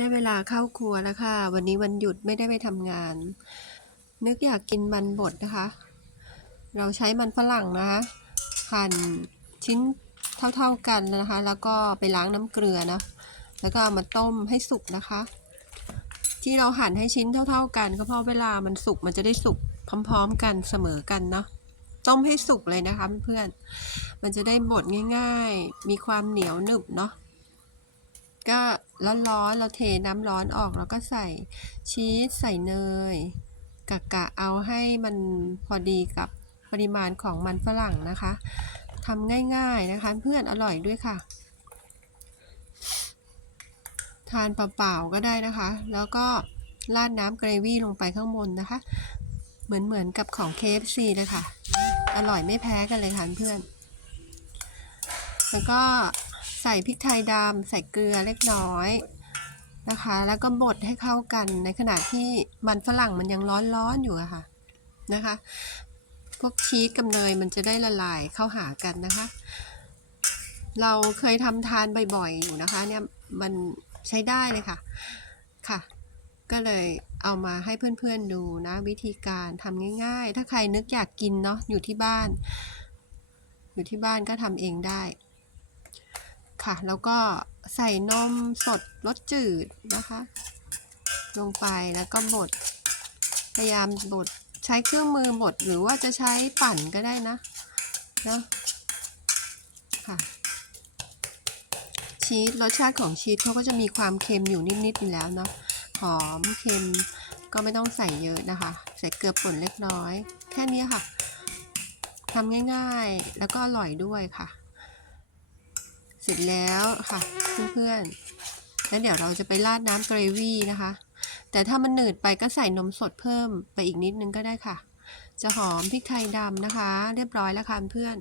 ได้เวลาเข้าครัวแล้วค่ะ วันนี้วันหยุดไม่ได้ไปทำงาน นึกอยากกินมันบดนะคะ เราใช้มันฝรั่งนะคะหั่นชิ้นเท่าๆกันนะคะ แล้วก็ไปล้างน้ำเกลือนะ แล้วก็เอามาต้มให้สุกนะคะ ที่เราหั่นให้ชิ้นเท่า ๆกัน ก็เพราะเวลามันสุกมันจะได้สุกพร้อมๆกันเสมอกันเนาะต้มให้สุกเลยนะคะเพื่อนๆมันจะได้บดง่าย ๆ มีความเหนียวหนึบเนาะก็ ร้อนๆ เราเทน้ำร้อนออกแล้วก็ใส่ชีสใส่เนยกะกะเอาให้มันพอดีกับปริมาณของมันฝรั่งนะคะทำง่ายๆนะคะเพื่อนอร่อยด้วยค่ะ ทานเปล่าๆก็ได้นะคะ แล้วก็ราดน้ำเกรวี่ลงไปข้างบนนะคะ เหมือนเหมือนกับของ KFC เลยค่ะ อร่อยไม่แพ้กันเลยค่ะเพื่อน แล้วก็ ใส่พริกไทยดำใส่เกลือเล็กน้อยนะคะ แล้วก็บดให้เข้ากันในขณะที่มันฝรั่งมันยังร้อนๆอยู่อะค่ะนะคะ พวกชีสกับเนยมันจะได้ละลายเข้าหากันนะคะ เราเคยทำทานบ่อยๆอยู่นะคะ เนี่ยมันใช้ได้เลยค่ะค่ะก็เลยเอามาให้เพื่อนๆดูนะ วิธีการทำง่ายๆ ถ้าใครนึกอยากกินเนาะอยู่ที่บ้าน อยู่ที่บ้านก็ทำเองได้ ค่ะ แล้วก็ใส่นมสดรสจืดนะคะ ลงไปแล้วก็บด พยายามบดใช้เครื่องมือบดหรือว่าจะใช้ปั่นก็ได้นะเนาะค่ะ ชีสรสชาติของชีสเขาก็จะมีความเค็มอยู่นิดๆอยู่แล้วเนาะหอมเค็มก็ไม่ต้องใส่เยอะนะคะ ใส่เกลือป่นเล็กน้อย แค่นี้ค่ะทำง่ายๆ แล้วก็อร่อยด้วยค่ะ ร็จแล้วค่ะเพื่อนๆ แล้วเดี๋ยวเราจะไปราดน้ำเกรวี่นะคะ แต่ถ้ามันหนืดไปก็ใส่นมสดเพิ่มไปอีกนิดนึงก็ได้ค่ะ จะหอมพริกไทยดำนะคะ เรียบร้อยแล้วค่ะเพื่อน